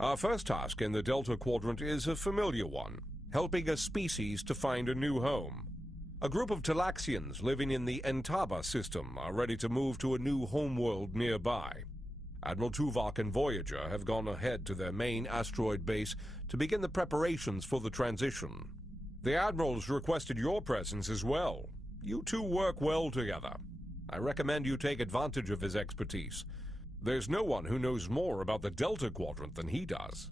Our first task in the Delta Quadrant is a familiar one, helping a species to find a new home. A group of Talaxians living in the Entaba system are ready to move to a new homeworld nearby. Admiral Tuvok and Voyager have gone ahead to their main asteroid base to begin the preparations for the transition. The Admiral's requested your presence as well. You two work well together. I recommend you take advantage of his expertise. There's no one who knows more about the Delta Quadrant than he does.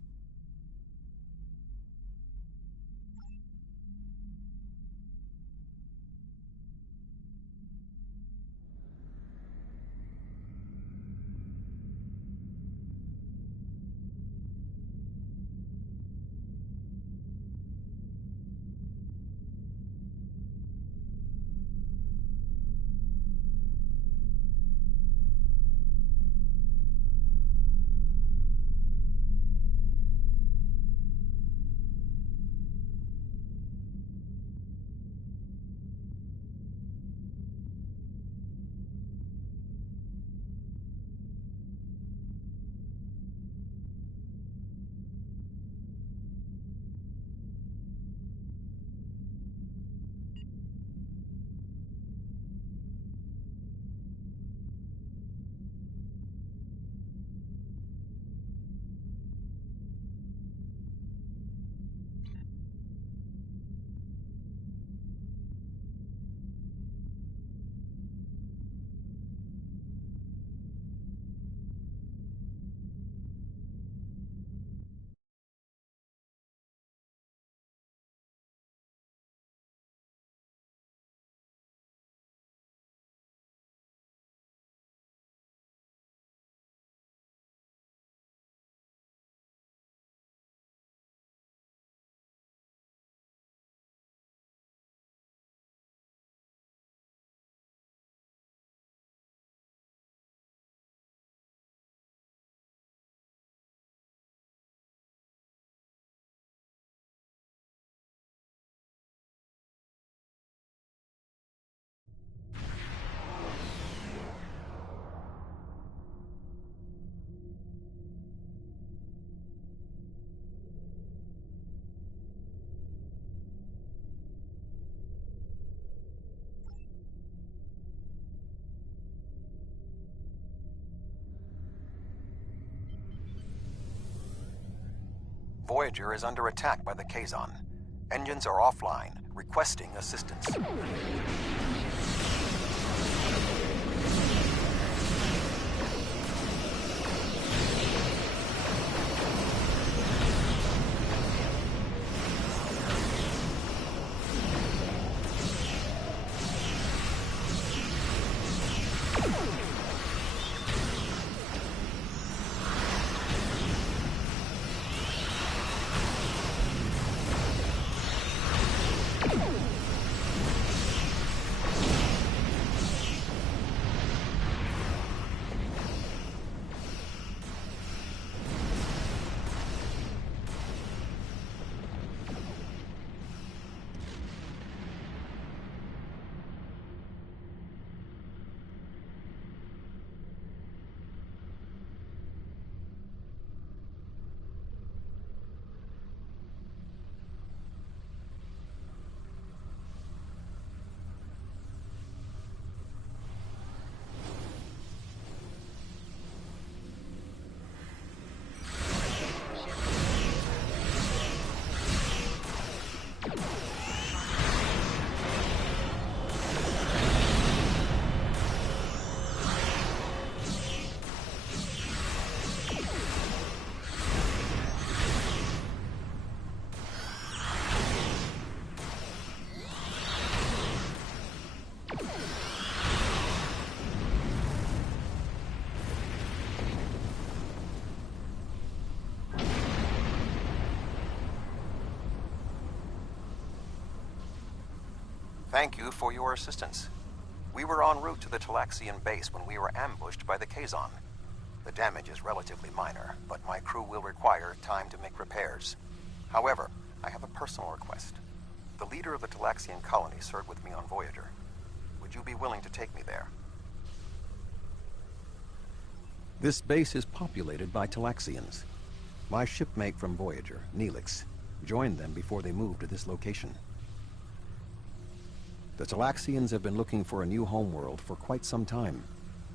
Voyager is under attack by the Kazon. Engines are offline, requesting assistance. Thank you for your assistance. We were en route to the Talaxian base when we were ambushed by the Kazon. The damage is relatively minor, but my crew will require time to make repairs. However, I have a personal request. The leader of the Talaxian colony served with me on Voyager. Would you be willing to take me there? This base is populated by Talaxians. My shipmate from Voyager, Neelix, joined them before they moved to this location. The Talaxians have been looking for a new homeworld for quite some time,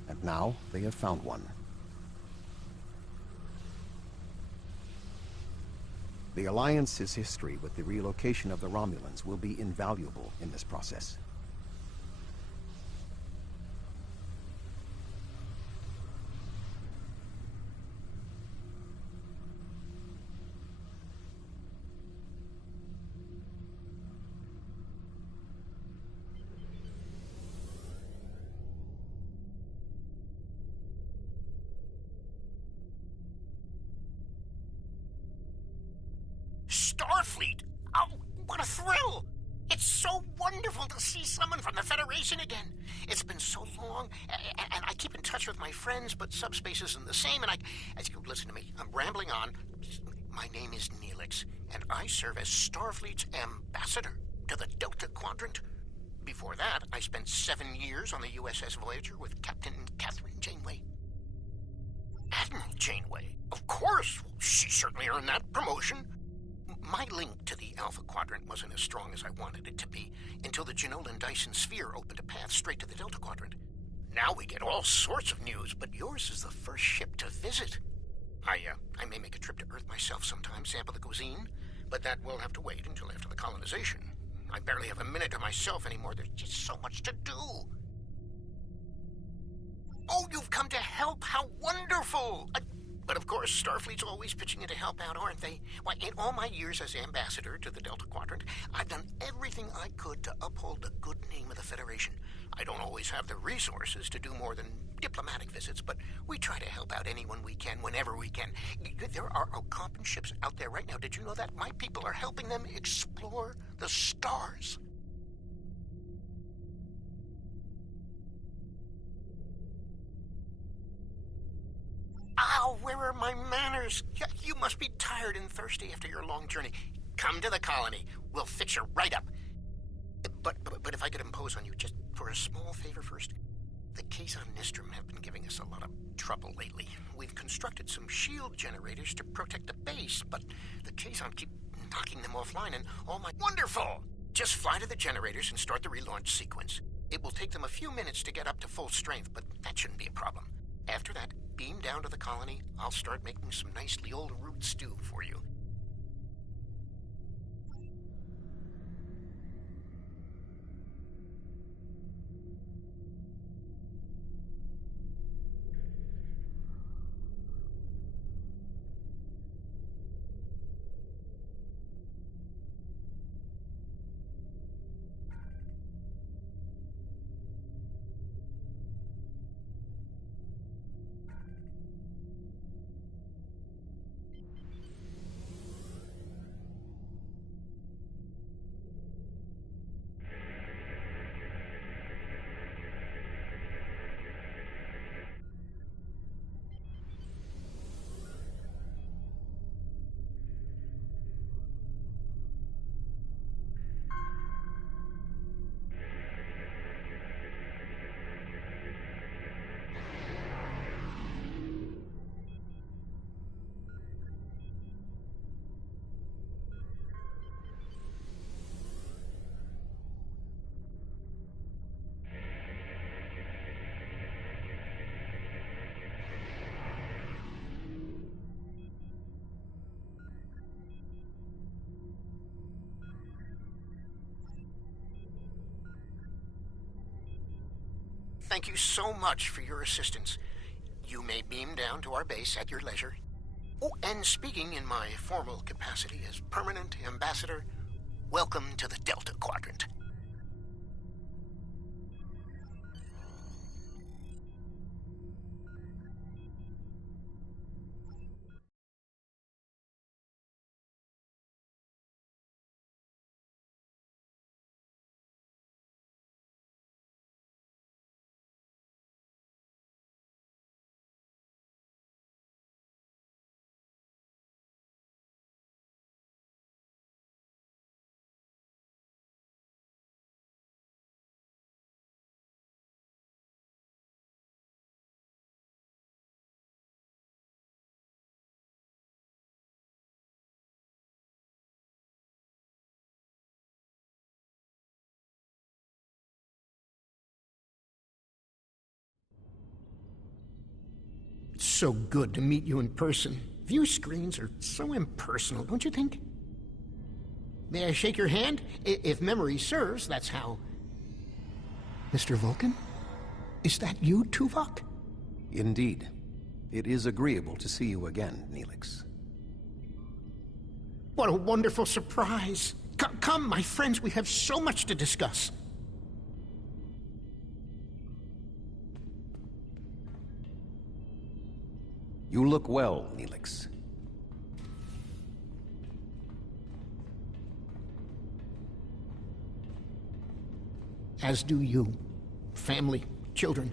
and now they have found one. The Alliance's history with the relocation of the Romulans will be invaluable in this process. Starfleet! Oh, what a thrill! It's so wonderful to see someone from the Federation again. It's been so long, and I keep in touch with my friends, but subspace isn't the same, and listen to me, I'm rambling on. My name is Neelix, and I serve as Starfleet's ambassador to the Delta Quadrant. Before that, I spent 7 years on the USS Voyager with Captain Catherine Janeway. Admiral Janeway? Of course! She certainly earned that promotion. My link to the Alpha Quadrant wasn't as strong as I wanted it to be until the Janolan Dyson Sphere opened a path straight to the Delta Quadrant. Now we get all sorts of news, but yours is the first ship to visit. I may make a trip to Earth myself sometime, sample the cuisine, but that will have to wait until after the colonization. I barely have a minute to myself anymore. There's just so much to do. Oh, you've come to help! How wonderful! But of course, Starfleet's always pitching in to help out, aren't they? Why, in all my years as ambassador to the Delta Quadrant, I've done everything I could to uphold the good name of the Federation. I don't always have the resources to do more than diplomatic visits, but we try to help out anyone we can, whenever we can. There are Alcompan ships out there right now. Did you know that? My people are helping them explore the stars. Ow, where are my manners? You must be tired and thirsty after your long journey. Come to the colony. We'll fix you right up. But if I could impose on you just for a small favor first. The Kazon Nistrum have been giving us a lot of trouble lately. We've constructed some shield generators to protect the base, but the Kazon keep knocking them offline and all my... Wonderful! Just fly to the generators and start the relaunch sequence. It will take them a few minutes to get up to full strength, but that shouldn't be a problem. After that, beam down to the colony. I'll start making some nice old root stew for you. Thank you so much for your assistance. You may beam down to our base at your leisure. Oh, and speaking in my formal capacity as permanent ambassador, welcome to the Delta Quadrant. so good to meet you in person. View screens are so impersonal, don't you think? May I shake your hand? If memory serves, that's how... Mr. Vulcan? Is that you, Tuvok? Indeed. It is agreeable to see you again, Neelix. What a wonderful surprise! Come, my friends, we have so much to discuss. You look well, Neelix. As do you. Family, children.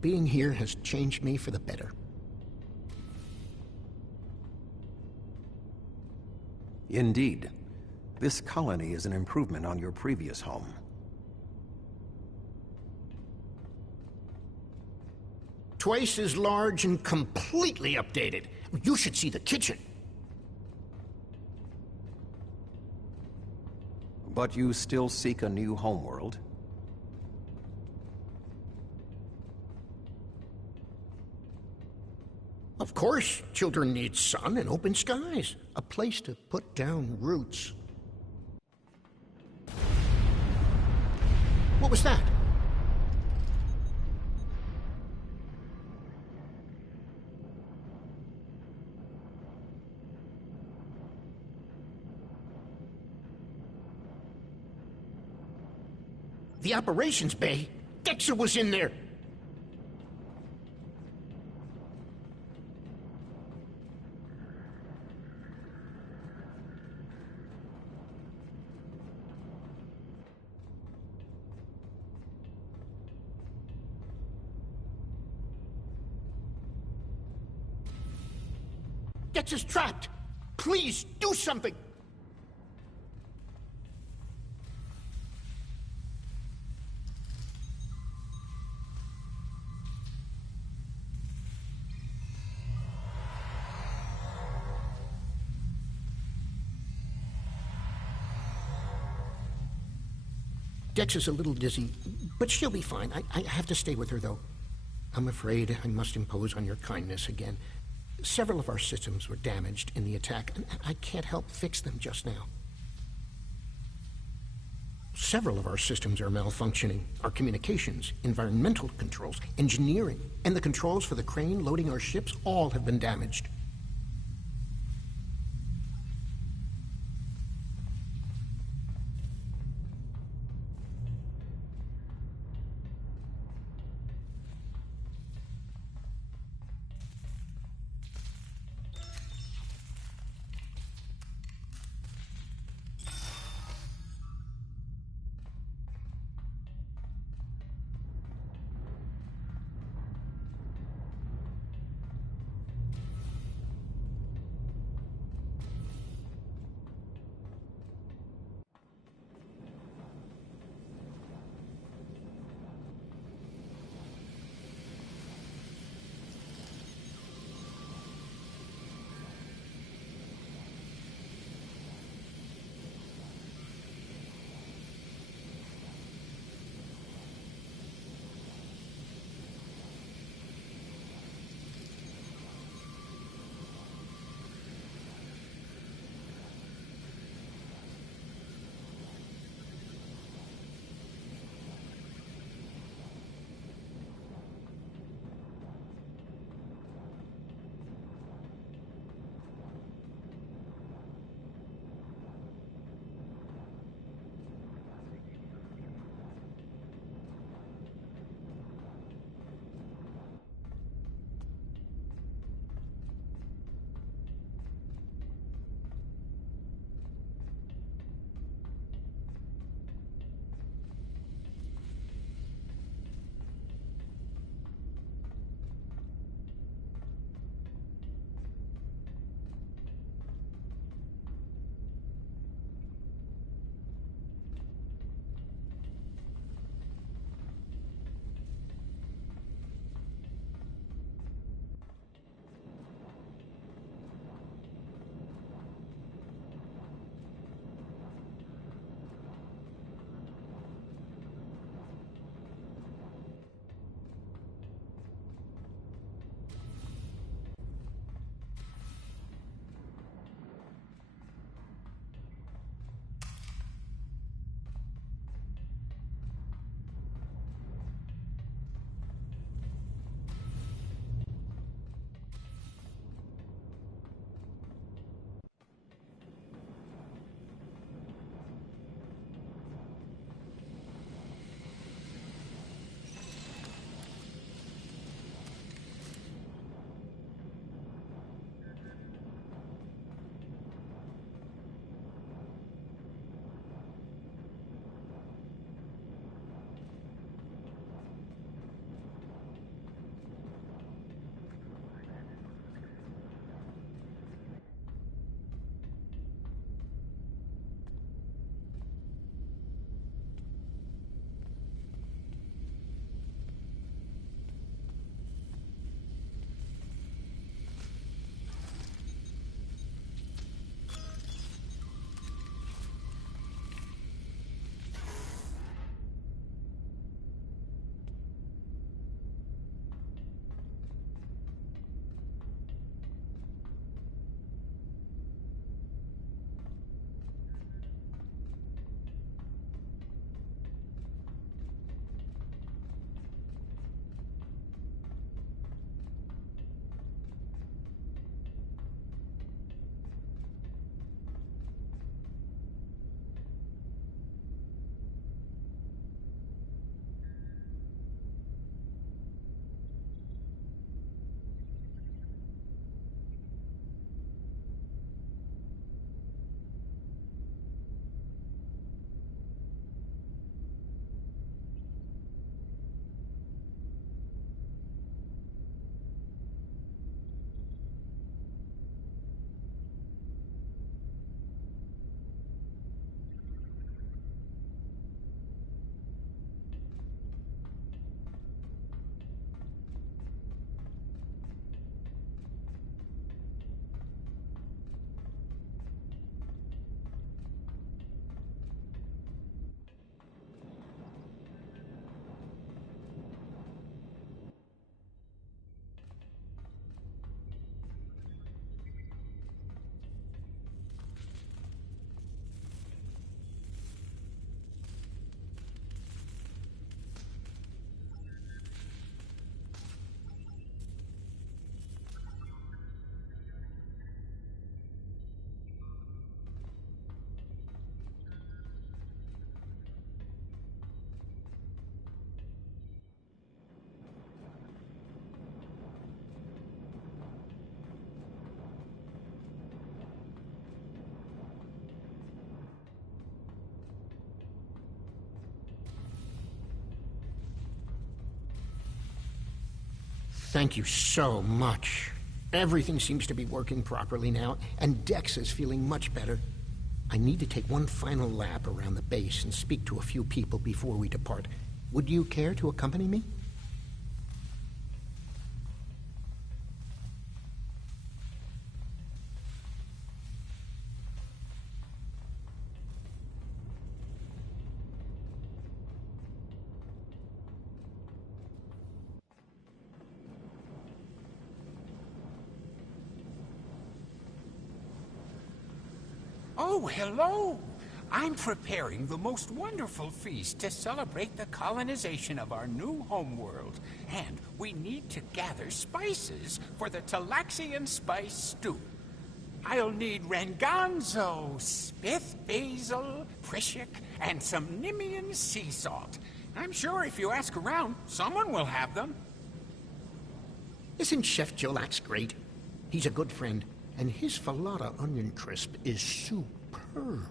Being here has changed me for the better. Indeed. This colony is an improvement on your previous home. Twice as large and completely updated. You should see the kitchen. But you still seek a new homeworld? Of course, children need sun and open skies. A place to put down roots. What was that? The operations bay? Dexter was in there! Dexter's trapped! Please, do something! Dex is a little dizzy, but she'll be fine. I have to stay with her, though. I'm afraid I must impose on your kindness again. Several of our systems were damaged in the attack, and I can't help fix them just now. Several of our systems are malfunctioning. Our communications, environmental controls, engineering, and the controls for the crane loading our ships all have been damaged. Thank you so much. Everything seems to be working properly now, and Dex is feeling much better. I need to take one final lap around the base and speak to a few people before we depart. Would you care to accompany me? Oh, hello! I'm preparing the most wonderful feast to celebrate the colonization of our new homeworld. And we need to gather spices for the Talaxian spice stew. I'll need ranganzo, spith basil, prishik, and some Nimian sea salt. I'm sure if you ask around, someone will have them. Isn't Chef Jolax great? He's a good friend, and his falata onion crisp is superb.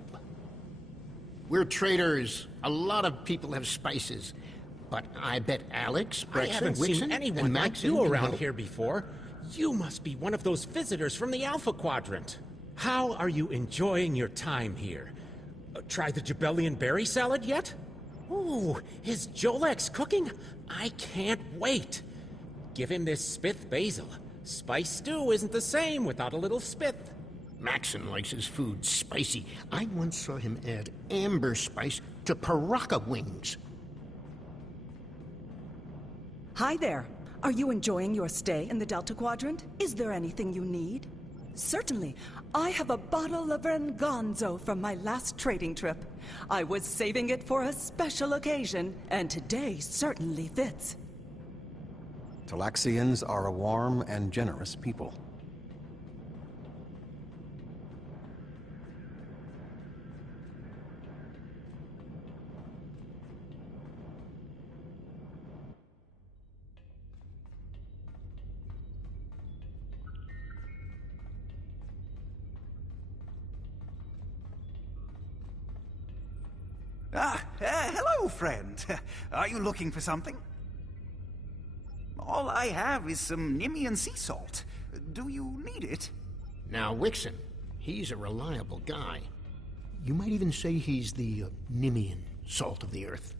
We're traders. A lot of people have spices. But I bet Alex, I Brexton, haven't Wixon, seen anyone and like Max you around here before. You must be one of those visitors from the Alpha Quadrant. How are you enjoying your time here? Try the Jabellian berry salad yet? Ooh, is Jolex cooking? I can't wait. Give him this spith basil. Spice stew isn't the same without a little spith. Maxon likes his food spicy. I once saw him add amber spice to Paraka wings. Hi there. Are you enjoying your stay in the Delta Quadrant? Is there anything you need? Certainly. I have a bottle of Ranganzo from my last trading trip. I was saving it for a special occasion, and today certainly fits. Talaxians are a warm and generous people. Hello, friend. Are you looking for something? All I have is some Nimian sea salt. Do you need it? Now, Wixon, he's a reliable guy. You might even say he's the Nimian salt of the earth.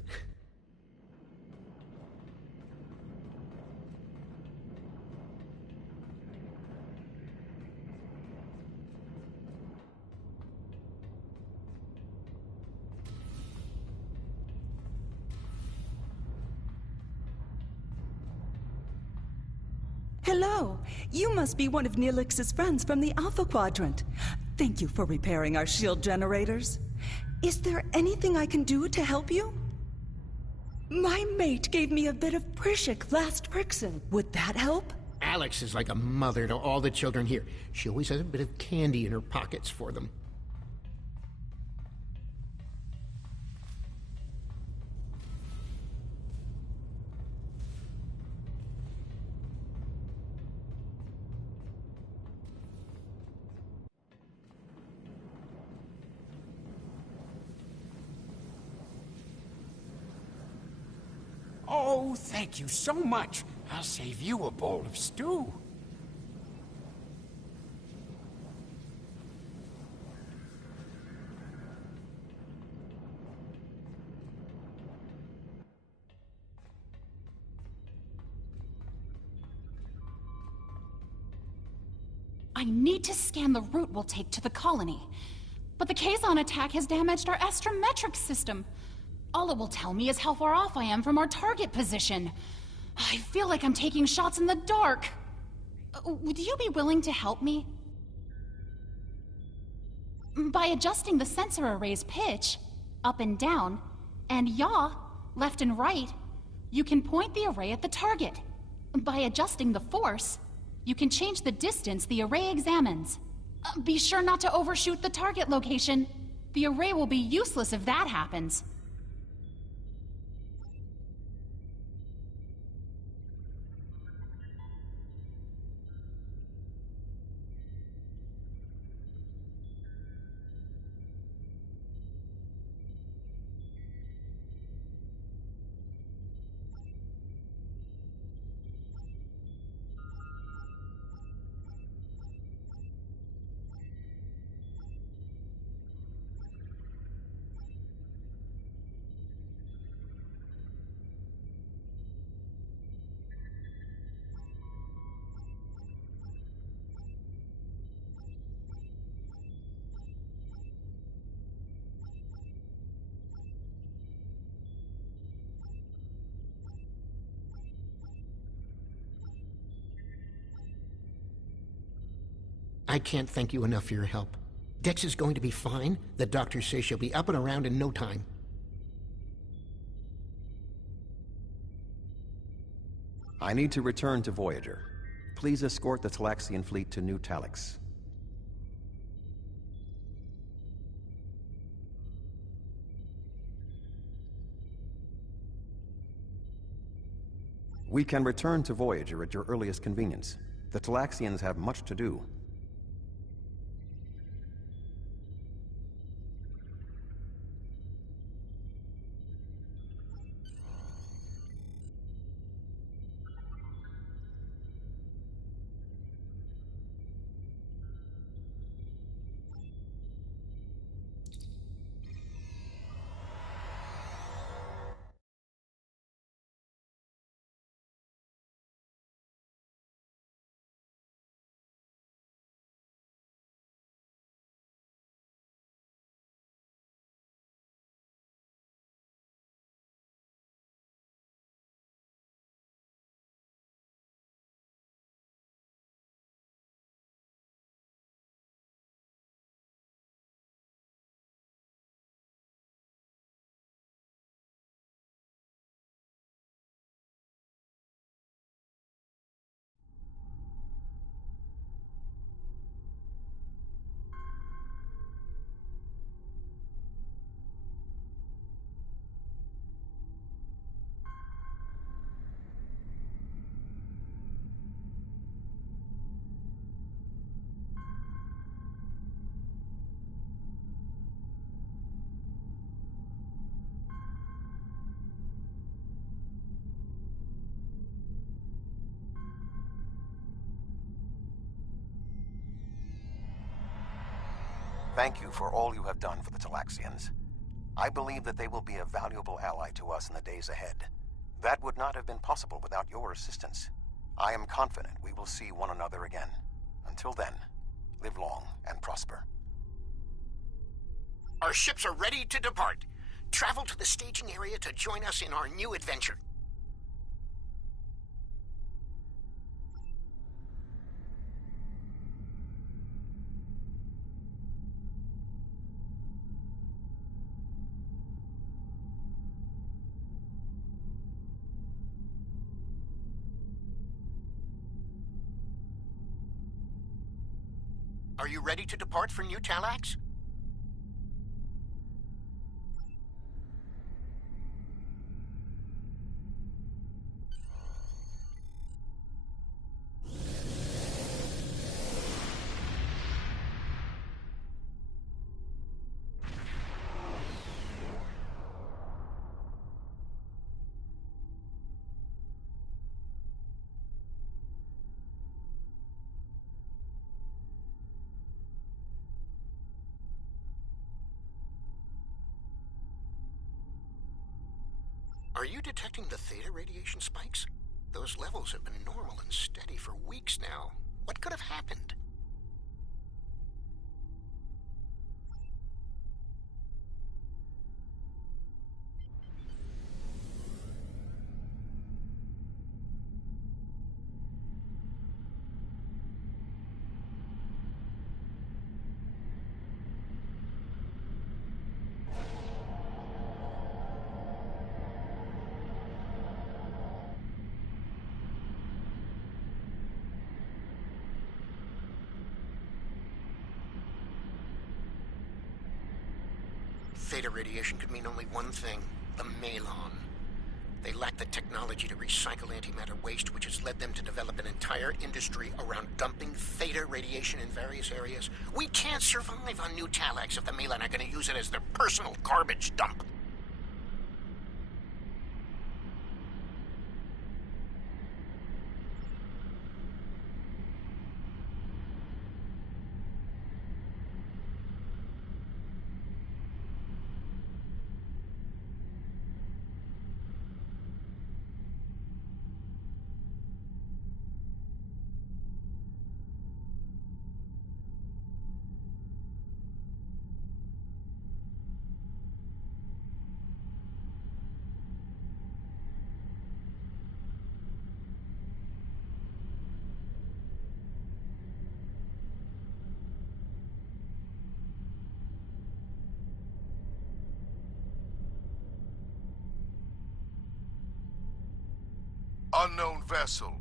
Hello. You must be one of Neelix's friends from the Alpha Quadrant. Thank you for repairing our shield generators. Is there anything I can do to help you? My mate gave me a bit of Prishik last Brixen. Would that help? Alex is like a mother to all the children here. She always has a bit of candy in her pockets for them. Oh, thank you so much. I'll save you a bowl of stew. I need to scan the route we'll take to the colony. But the Kazon attack has damaged our astrometric system. All it will tell me is how far off I am from our target position. I feel like I'm taking shots in the dark. Would you be willing to help me? By adjusting the sensor array's pitch, up and down, and yaw, left and right, you can point the array at the target. By adjusting the force, you can change the distance the array examines. Be sure not to overshoot the target location. The array will be useless if that happens. I can't thank you enough for your help. Dex is going to be fine. The doctors say she'll be up and around in no time. I need to return to Voyager. Please escort the Talaxian fleet to New Talix. We can return to Voyager at your earliest convenience. The Talaxians have much to do. Thank you for all you have done for the Talaxians. I believe that they will be a valuable ally to us in the days ahead. That would not have been possible without your assistance. I am confident we will see one another again. Until then, live long and prosper. Our ships are ready to depart. Travel to the staging area to join us in our new adventure. Are you ready to depart for New Talax? Are you detecting the theta radiation spikes? Those levels have been normal and steady for weeks now. What could have happened? Theta radiation could mean only one thing: the Malon. They lack the technology to recycle antimatter waste, which has led them to develop an entire industry around dumping theta radiation in various areas. We can't survive on New Talax if the Malon are going to use it as their personal garbage dump. Unknown vessel.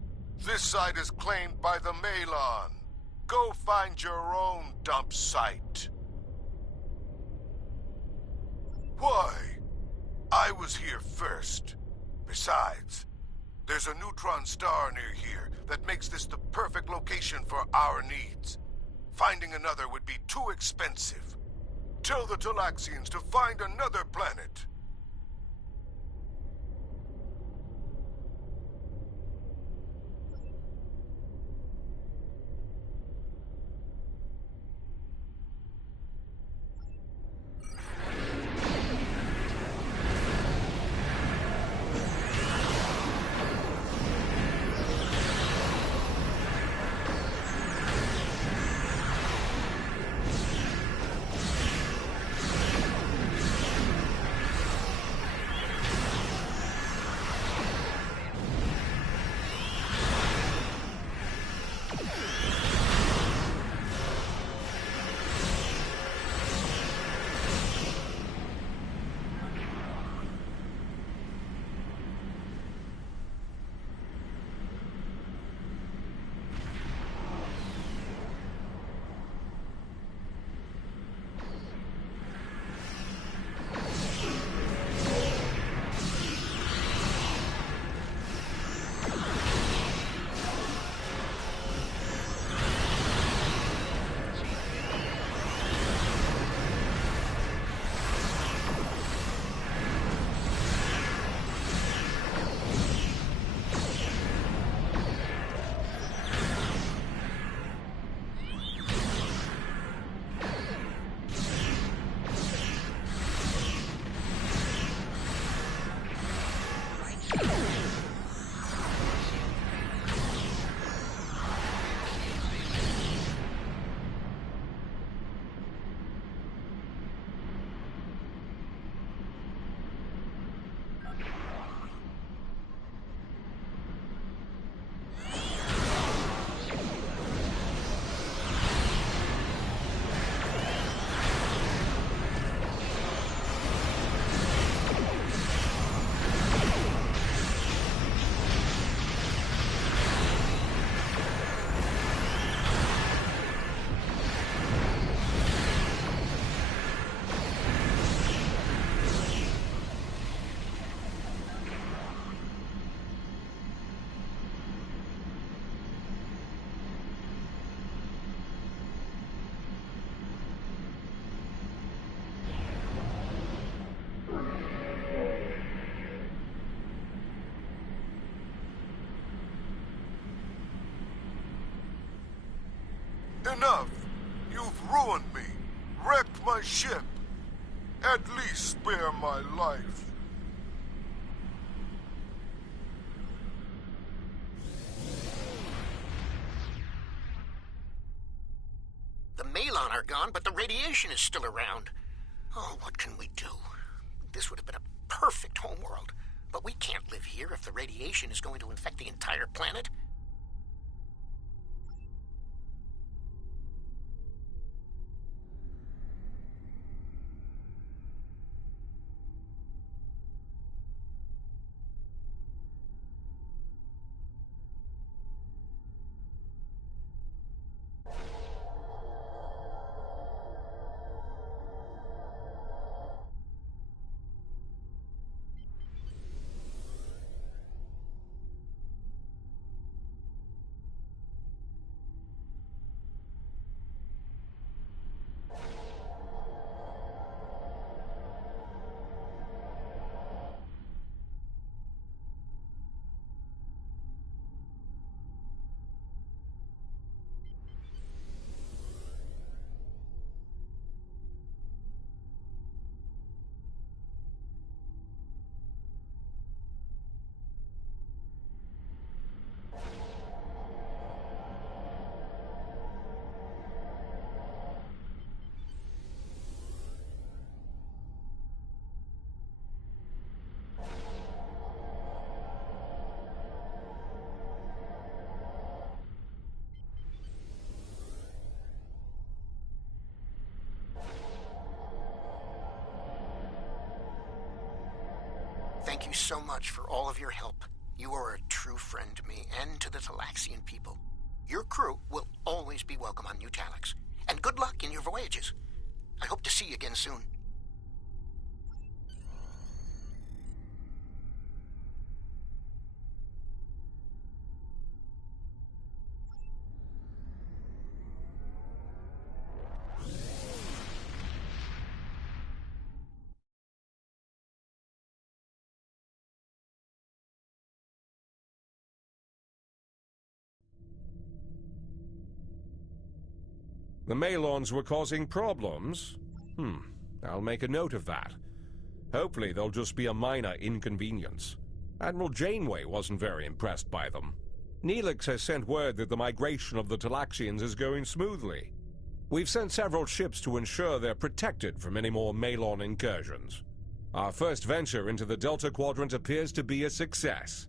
This site is claimed by the Malon. Go find your own dump site. Why? I was here first. Besides, there's a neutron star near here that makes this the perfect location for our needs. Finding another would be too expensive. Tell the Talaxians to find another planet. Enough! You've ruined me, wrecked my ship. At least spare my life. The Malon are gone, but the radiation is still around. Oh, what can we do? This would have been a perfect homeworld. But we can't live here if the radiation is going to infect the entire planet. Thank you so much for all of your help. You are a true friend to me and to the Talaxian people. Your crew will always be welcome on New Talax. And good luck in your voyages. I hope to see you again soon. The Malons were causing problems? I'll make a note of that. Hopefully they'll just be a minor inconvenience. Admiral Janeway wasn't very impressed by them. Neelix has sent word that the migration of the Talaxians is going smoothly. We've sent several ships to ensure they're protected from any more Malon incursions. Our first venture into the Delta Quadrant appears to be a success.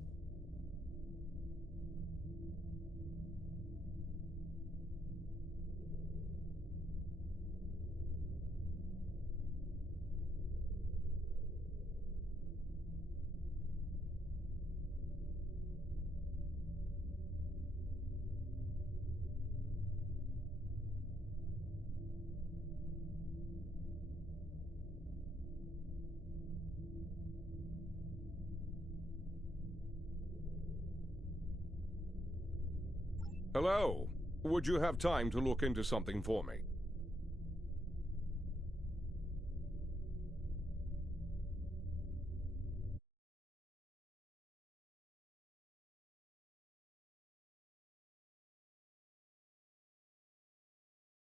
Hello. Would you have time to look into something for me?